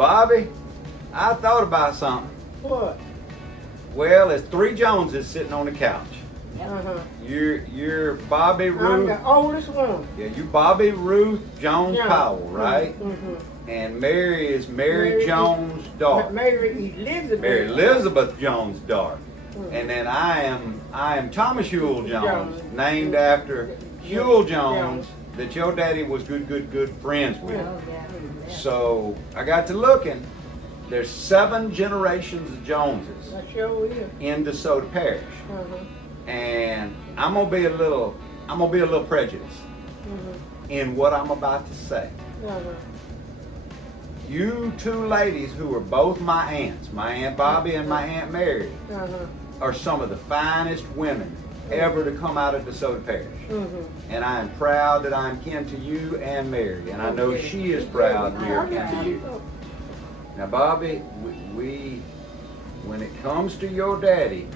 Bobby, I thought about something. What? Well, there's 3 Joneses sitting on the couch. You're Bobby I'm Ruth. the oldest one. Yeah, you Bobby Ruth Jones Yeah. Powell, right? And Mary is Mary Jones' daughter. Mary Elizabeth. Mary Elizabeth Jones' daughter. And then I am Thomas Huell Jones, named after Huell Jones, that your daddy was good friends with. So I got to looking. There's 7 generations of Joneses I sure will. in DeSoto Parish, and I'm gonna be a little prejudiced in what I'm about to say. You 2 ladies who are both my aunts, my Aunt Bobby and my Aunt Mary, are some of the finest women ever to come out of DeSoto Parish. And I am proud that I'm kin to you and Mary, and I know she is proud we are kin to you. Now, Bobby, we when it comes to your daddy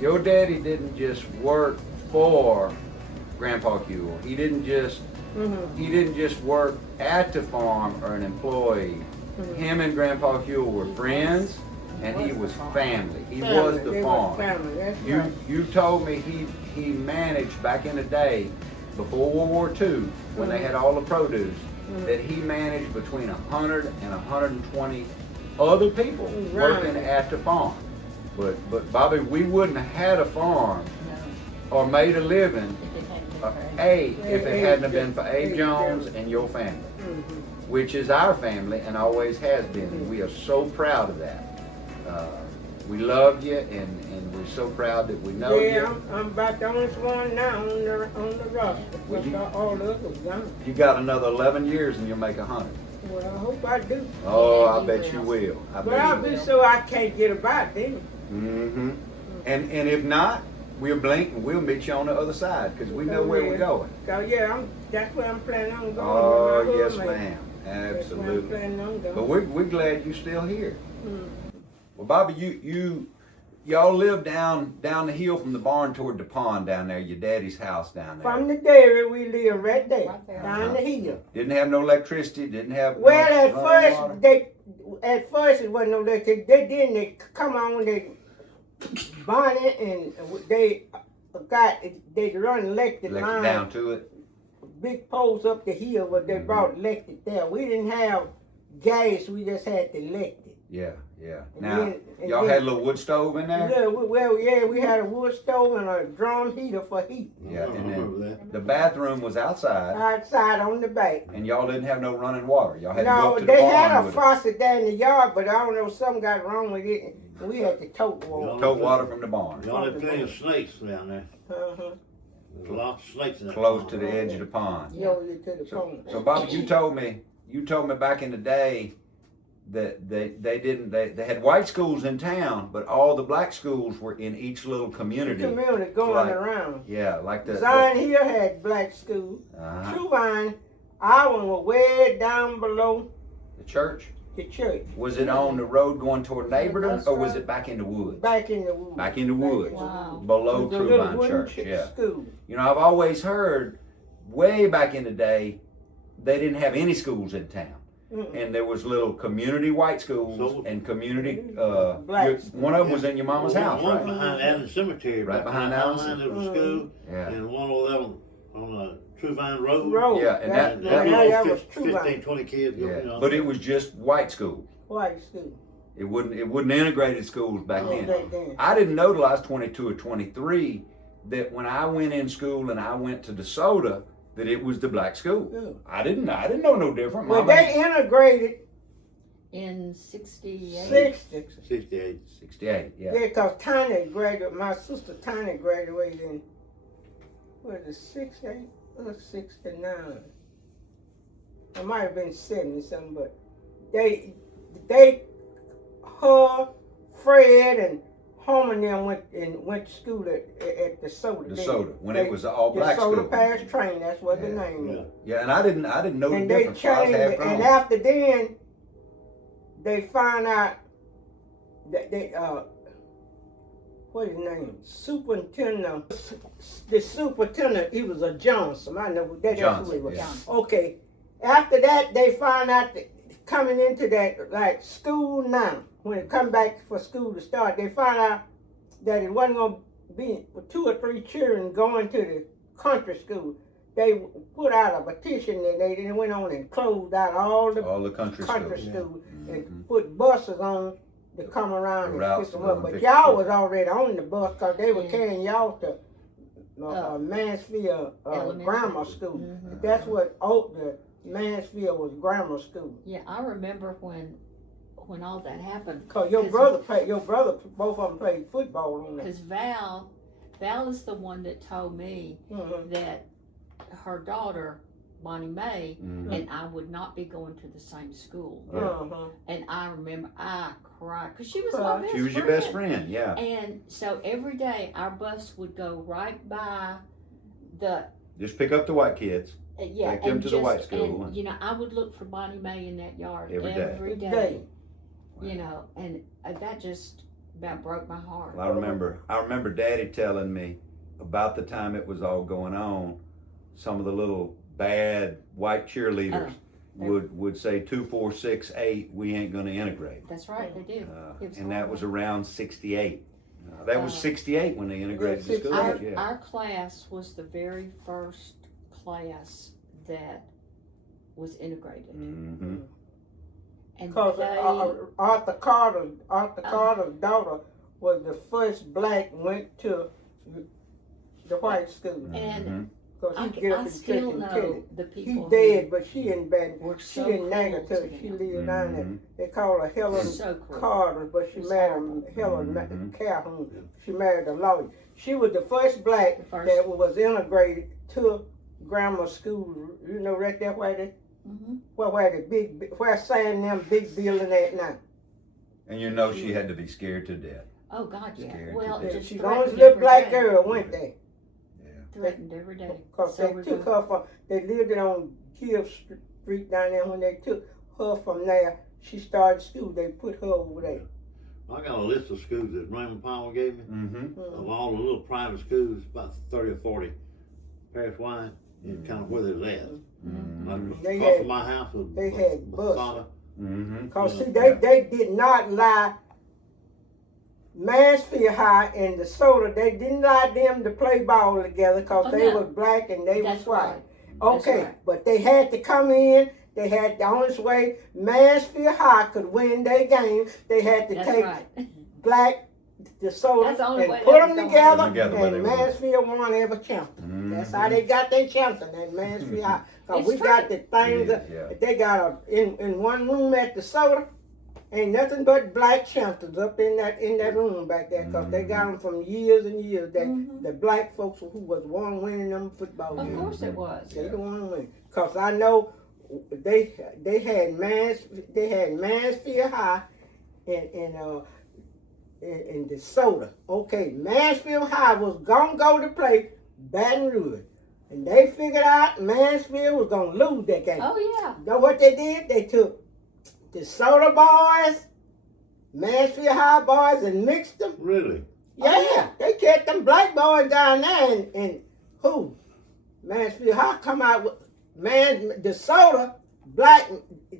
didn't just work for Grandpa Huell. He didn't just work at the farm or an employee. Him and Grandpa Huell were friends, and he was family. He was the farm. You told me he managed back in the day, before World War II, when they had all the produce, that he managed between 100 and 120 other people working at the farm. But Bobby, we wouldn't have had a farm or made a living if it hadn't been for Abe Jones and your family, which is our family and always has been. And we are so proud of that. We love you, and we're so proud that we know you. Yeah, I'm about the only one now on the roster. Well, All the others gone. You got another 11 years and you'll make 100. Well, I hope I do. Oh, I bet you will. But I'll be so I can't get about then. And if not, we'll blink and we'll meet you on the other side because we know where we're going. So yeah, that's where I'm planning on going. Oh, yes, ma'am. Absolutely. Planning on going. But we're glad you're still here. Well, Bobby, y'all live down the hill from the barn toward the pond down there, your daddy's house down there. From the dairy, we live right there, down the hill. Didn't have no electricity, didn't have Well, no at first it wasn't no electricity. They come on, they Bonnie and they run electric line down to it. Big poles up the hill, but they brought electric there. We didn't have gas, we just had the electric. Yeah. Now, y'all had a little wood stove in there? Yeah, we had a wood stove and a drum heater for heat. Yeah, and then the bathroom was outside. Outside on the back. And y'all didn't have no running water. Y'all had to go up to the they barn had a with faucet there in the yard, but I don't know, something got wrong with it. We had to tote water. Tote water from the barn. Y'all had plenty of snakes down there. There's lots of snakes in that Close pond. to the edge of the pond. To the pond. So Bobby, you told me back in the day that they had white schools in town, but all the black schools were in each little community. Community going around. Yeah, like the Zion here had black school. True Vine, our one was way down below the church. the church. Was it on the road going toward Neighborton, or was it back in the woods? Back in the woods. Back in the woods, Wow. below It was a little True Vine wooden Church. Yeah. School. You know, I've always heard, way back in the day, they didn't have any schools in town. And there was little community white schools and community Black one of them was in your mama's house, One right? behind Allen Cemetery, Right behind Allen. There was a school, Yeah. and 111 on True Vine Road. Yeah, and that was True 15, Vine. 20 kids. Yeah, You know. but it was just white schools. White school. It wouldn't integrated schools back Oh, then. back then. I didn't know till I was 22 or 23 that when I went in school and I went to DeSoto that it was the black school. Yeah. I didn't know no different. Well, Mama- they integrated In 68. 60. 68. 68, yeah. Yeah, because Tiny graduated, my sister Tiny graduated in, what is it, 68 or 69? It might have been 70 something, but they, her, Fred, and Homer and them went to school at DeSoto. DeSoto, when it was all black school. DeSoto Parish Train, that's what the name is. Yeah, and I didn't know the And they difference. I was changed half it, grown. and after then, they found out that they, what his name? Superintendent, the superintendent, he was a Johnson. I know that's who he was. Yeah. Okay. After that, they found out coming into that like school now, when it come back for school to start, they found out that it wasn't gonna be 2 or 3 children going to the country school. They put out a petition and they went on and closed out all the country schools schools. and put buses on to come around and Routes pick them to go up. and But pick y'all them was already on the bus because they were Yeah. carrying y'all to Mansfield Elementary. Grammar School. Mhm. That's what the Mansfield was grammar school. Yeah, I remember when all that happened. Cause your 'Cause- brother, both of them played football on that. Because Val is the one that told me Mhm. that her daughter, Bonnie Mae, Mhm. and I would not be going to the same school. Yeah. Uh-huh. And I remember I cried because she was my Cried. best She was your best friend, yeah. And so every day our bus would go right by the Just pick up the white kids. yeah, Take them and to the white just- school. And, you know, I would look for Bonnie Mae in that yard Every day. every day. Day. You know, and that just about broke my heart. Well, I remember Daddy telling me about the time it was all going on. Some of the little bad white cheerleaders would say 2, 4, 6, 8. We ain't going to integrate. That's right, they did. It was And that horrible. was around 68. That was 68 when they integrated the schools. Yeah. Our class was the very first class that was integrated. Mm-hmm. And Cause they, Arthur Carter's daughter was the first black went to the white school. and Cause I, he get up I in still church and know the He people dead, but she in bed. were She so didn't nag her cruel till to she them. lived down there. Mhm. They call her Helen So cruel. Carter, but she It was married horrible. Helen Mhm. Calhoun. She married a lawyer. She was the first black The first. that was integrated to grammar school. You know, right there where they, Mhm. where the where saying them big building at now. And you know she had to be scared to death. Oh God, yeah. Scared Well, to it death. just She's the only threatened little every black day. girl went there. Threatened every day. Cause So they we're took gonna- her from, they lived it on Gibb Street down there. When they took her from there, she started school. They put her over there. I got a list of schools that Raymond Powell gave me. Mm-hmm. Of all the little private schools, about 30 or 40 parish wide, and kind of where they was at. Mm-hmm. They Across had- from my house was they had Masada. Mm-hmm. Cause see, Yeah. they did not lie. Mansfield High and DeSoto, they didn't lie them to play ball together because Oh, they no. was black and they That's was white. right. That's Okay, right. but they had to come in. They had the only way Mansfield High could win their game. They had to That's take right. black DeSoto That's the only and way put that them was gonna together, happen. Together where they and won. Mansfield won every champion. That's how they got their champion at Mansfield High. Cause It's we got true. the things It is, yeah. they got in one room at DeSoto. Ain't nothing but black champions up in that room back there, cause they got them from years and years. That Mhm. the black folks who was one winning them football Of games. course it was. They the one win. Cause I know they had Mansfield High in DeSoto. Okay, Mansfield High was gonna go to play Baton Rouge, and they figured out Mansfield was gonna lose that game. Oh yeah. You know what they did? They took DeSoto boys, Mansfield High boys, and mixed them. Really? Yeah, they kept them black boys down there, and who? Mansfield High come out with DeSoto, black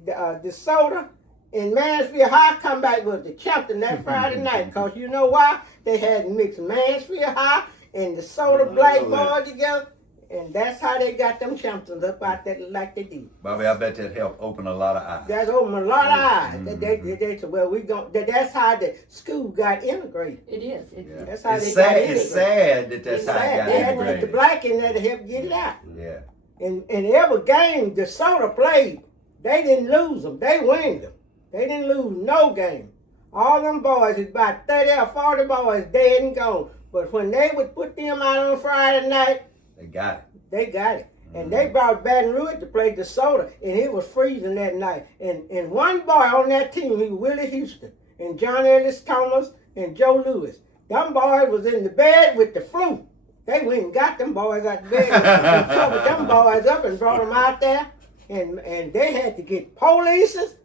DeSoto, and Mansfield High come back with the champion that Friday night. Cause you know why? They had mixed Mansfield High and DeSoto black boys together, and that's how they got them champions up out there like they did. Bobby, I bet that helped open a lot of eyes. That's opened a lot of eyes. They said, well, we gon' that's how the school got integrated. It is. Yeah. That's how It's they sad. got It's integrated. sad that that's It's how it sad. got They had to get the integrated. black in there to help get it out. Yeah. And every game DeSoto played, they didn't lose them. They win them. They didn't lose no game. All them boys, it's about 30 or 40 boys dead and gone. But when they would put them out on Friday night, They got it. they got it. And they brought Baton Rouge to play DeSoto, and it was freezing that night. And one boy on that team, he was Willie Houston, and John Ellis Thomas, and Joe Lewis. Them boys was in the bed with the flu. They went and got them boys out of bed and covered them boys up and brought them out there. And they had to get polices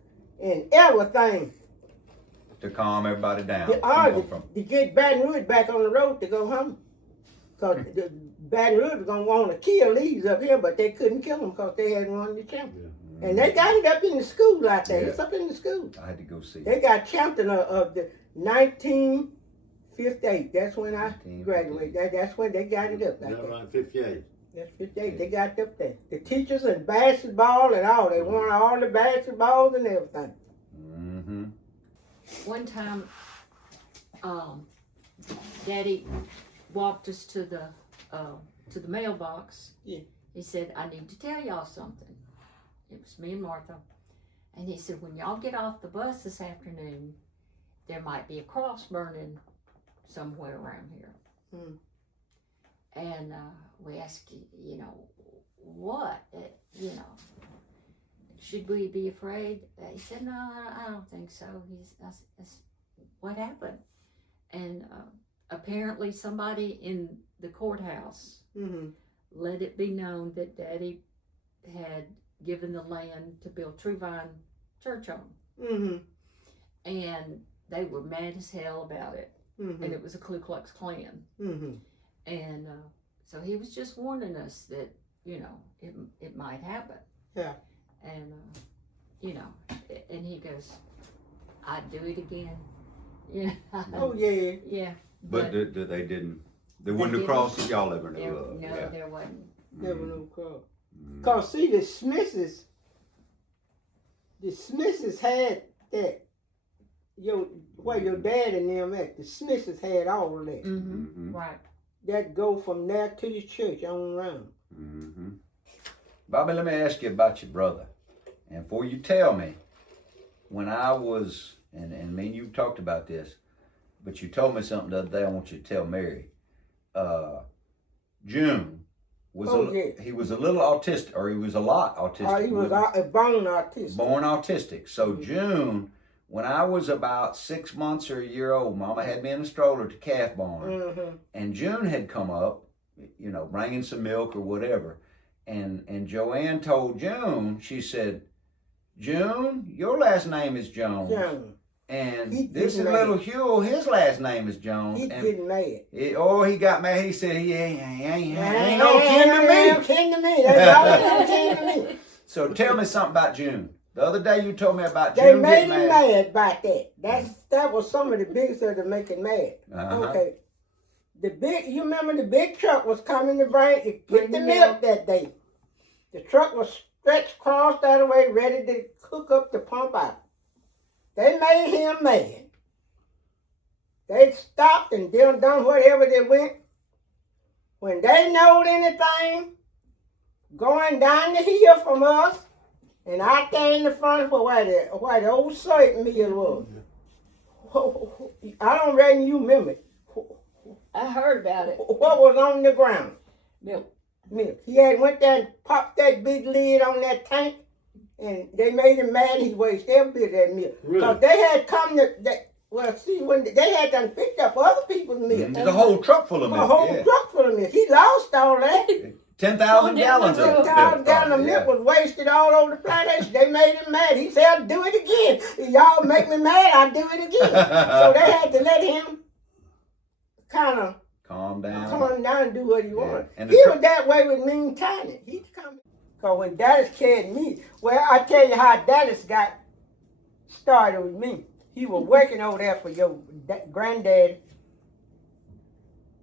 and everything To calm everybody down. to get Baton Rouge back on the road to go home. Because Baton Rouge was going to want to kill these up here, but they couldn't kill them because they hadn't won the championship. And they got it up in the school out there. Yeah. It's up in the school. I had to go see. They got champion of the 1958. That's when I 1958. graduated. That's when they got it up. Is Like that that. right? 58. That's 58. They got it up there. The teachers and basketball and all. They won all the basketballs and everything. Mm-hmm. One time, Daddy walked us to the mailbox. Yeah. He said, "I need to tell y'all something." It was me and Martha, and he said, "When y'all get off the bus this afternoon, there might be a cross burning somewhere around here." Hmm. And we asked, what? Should we be afraid? He said, "No, I don't think so." That's what happened. And apparently somebody in the courthouse Mm-hmm. let it be known that Daddy had given the land to build True Vine Church on. Mm-hmm. And they were mad as hell about it. Mm-hmm. And it was a Ku Klux Klan. Mm-hmm. And so he was just warning us that, it might happen. Yeah. And, and he goes, "I'd do it again." Oh yeah. Yeah. But they didn't. There They wasn't a didn't. cross that y'all ever knew There, of. no, Yeah. there wasn't. Never no cross. Mm. Cause see, the Smiths had that. Where your dad and them at, the Smiths had all of that. Mm-hmm. Mm-hmm. Right. That go from there to the church on around. Mm-hmm. Bobby, let me ask you about your brother. And before you tell me, when I was, and me and you talked about this, but you told me something the other day I want you to tell Mary. June was he was a little autistic, or he was a lot autistic. He was born autistic. Born autistic. So Mhm. June, when I was about 6 months or a year old, Mama had me in a stroller to calf barn. Mm-hmm. And June had come up, bringing some milk or whatever. And Joanne told June, she said, "June, your last name is Jones. John, And He this is getting little mad. Hugh, his last name is Jones." he And getting mad. he got mad. He said, he ain't no kin to Ain't me. kin to me. That's all no kin to me. So tell me something about June. The other day you told me about They June made getting him mad. mad about that. That was some of the biggest of the making mad. Uh-huh. Okay. You remember the big truck was coming to bring Bring the the milk that day. The truck was stretched across that way, ready to hook up the pump out. They made him mad. They stopped and done whatever they went. When they knowed anything, going down the hill from us, and out there in the front where the old soy mill was. I don't reckon you remember it. I heard about it. What was on the ground? Milk. Milk. He had went there and popped that big lid on that tank, and they made him mad. He wasted every bit of that milk. Really? So they had come to that. Well, see, when they had done picked up other people's milk, The whole truck full of a milk. whole Yeah. truck full of milk. He lost all that. 10,000 gallons of milk. 10,000 gallons of milk was wasted all over the plantation. They made him mad. He said, "I'll do it again. If y'all make me mad, I'll do it again." So they had to let him kind of Calm down. calm down and do what he Yeah. wanted. And He the was that way with Mean Tiny. He'd come. Because when Dallas carried me, well, I tell you how Dallas got started with me. He was working over there for your granddad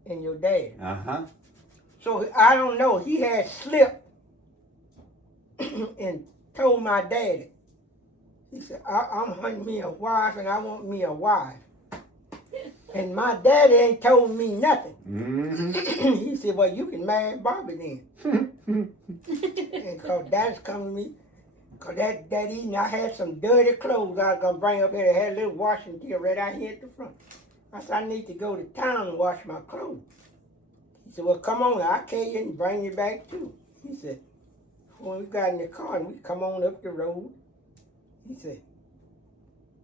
and your dad. Uh-huh. So I don't know. He had slipped and told my daddy. He said, I'm hunting me a wife and I want me a wife. And my daddy ain't told me nothing. Mm-hmm. He said, "Well, you can marry Bobby then." And because Daddy's coming to me, because that evening I had some dirty clothes I was going to bring up here. I had a little washing deal right out here at the front. I said, "I need to go to town and wash my clothes." He said, "Well, come on, I'll carry you and bring you back too." He said, when we got in the car and we come on up the road, he said,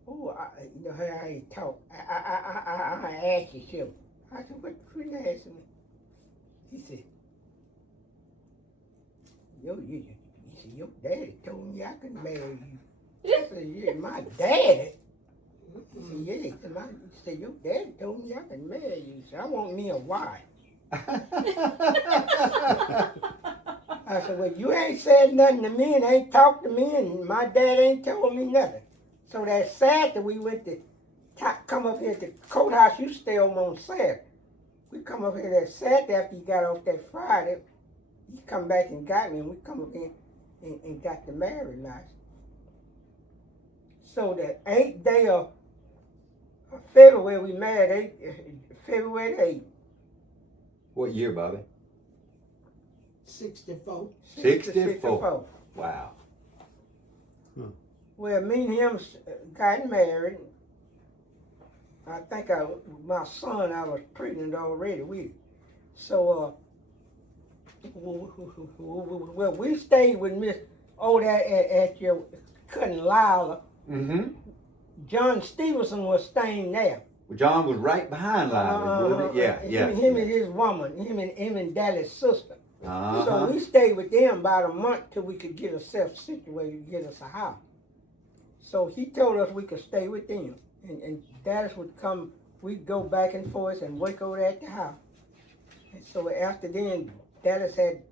"Oh, you know how he talk. I asked you something." I said, "What you asking me?" He said, he said, "Your daddy told me I could marry you." I said, "Yeah, my daddy?" He said, "Yeah." He said, "Your daddy told me I could marry you." He said, "I want me a wife." I I said, well, you ain't said nothing to me and ain't talked to me and my dad ain't told me nothing. So that Saturday we went to come up here at the courthouse. You stay on Saturday. We come up here that Saturday after he got off that Friday. He come back and got me, and we come up here and got the marriage license. So the 8th day of February, we married, February the 8th. What year, Bobby? 64. 64. Wow. Well, me and him got married. I think my son, I was pregnant already with. So, well, we stayed with Miss over there at your cousin Lila. Mm-hmm. John Stevenson was staying there. Well, John was right behind Lila, wasn't it? Yeah. Him and his woman, him and Daddy's sister. Uh-huh. So we stayed with them about a month till we could get ourselves situated to get us a house. So he told us we could stay with them. And Daddy would come, we'd go back and forth and work over there at the house. And so after then, Daddy had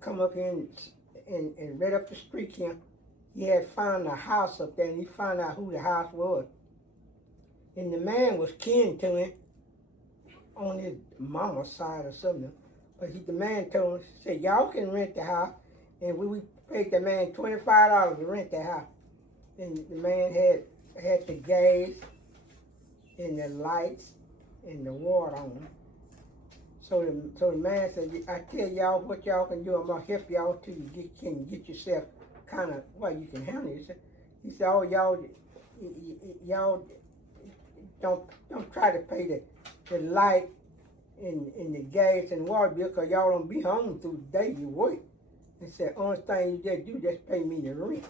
come up here and right up the street here. He had found a house up there, and he found out who the house was. And the man was kin to him on his mama's side or something. But the man told him, he said, y'all can rent the house. And we paid the man $25 to rent the house. And the man had the gas and the lights and the water on. So the man said, I tell y'all what y'all can do. I'm going to help y'all till you can get yourself kind of, well, you can handle it. He said, oh, y'all don't try to pay the light and the gas and water bill because y'all don't be home through the day you work. He said, only thing you just do, just pay me the rent.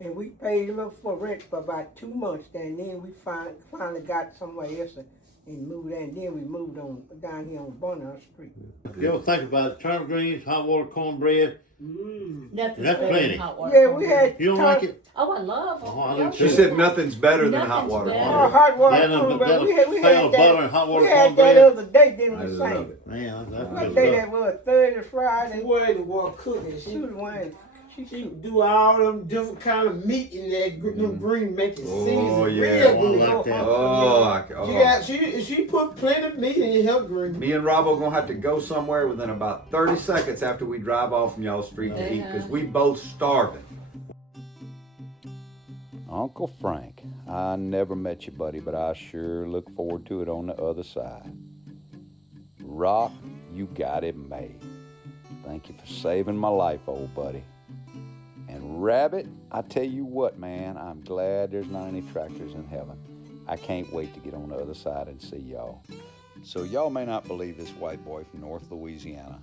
And we paid him up for rent for about 2 months, and then we finally got somewhere else and moved there, and then we moved on down here on Bonner Street. You ever think about it? Turnip greens, hot water cornbread? Nothing's That's better than plenty. hot water. Yeah, we had You don't like it? Oh, I love them. Oh, I do She said nothing's better than hot Nothing's water. better. hot water That cornbread. We sale had of butter and hot water we had that cornbread. the other day, didn't I we, love Saint? it. Man, that's What good day stuff. that was? Thursday, Friday. Where the boy cooking? She was one. She do all them different kind of meat in that them green, make it season Oh, yeah. real I good. like that. She put plenty of meat in her green. Me and Robbo gonna have to go somewhere within about 30 seconds after we drive off from y'all street to eat because we both starving. Uncle Frank, I never met you, buddy, but I sure look forward to it on the other side. Rock, you got it made. Thank you for saving my life, old buddy. And Rabbit, I tell you what, man, I'm glad there's not any tractors in heaven. I can't wait to get on the other side and see y'all. So y'all may not believe this white boy from North Louisiana,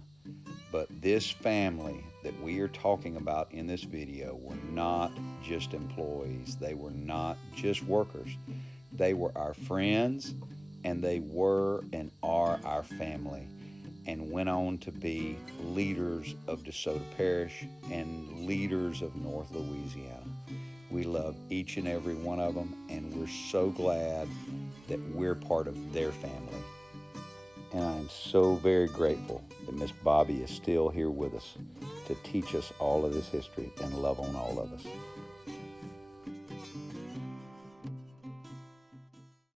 but this family that we are talking about in this video were not just employees. They were not just workers. They were our friends, and they were and are our family, and went on to be leaders of DeSoto Parish and leaders of North Louisiana. We love each and every one of them, and we're so glad that we're part of their family. And I'm so very grateful that Miss Bobby is still here with us to teach us all of this history and love on all of us.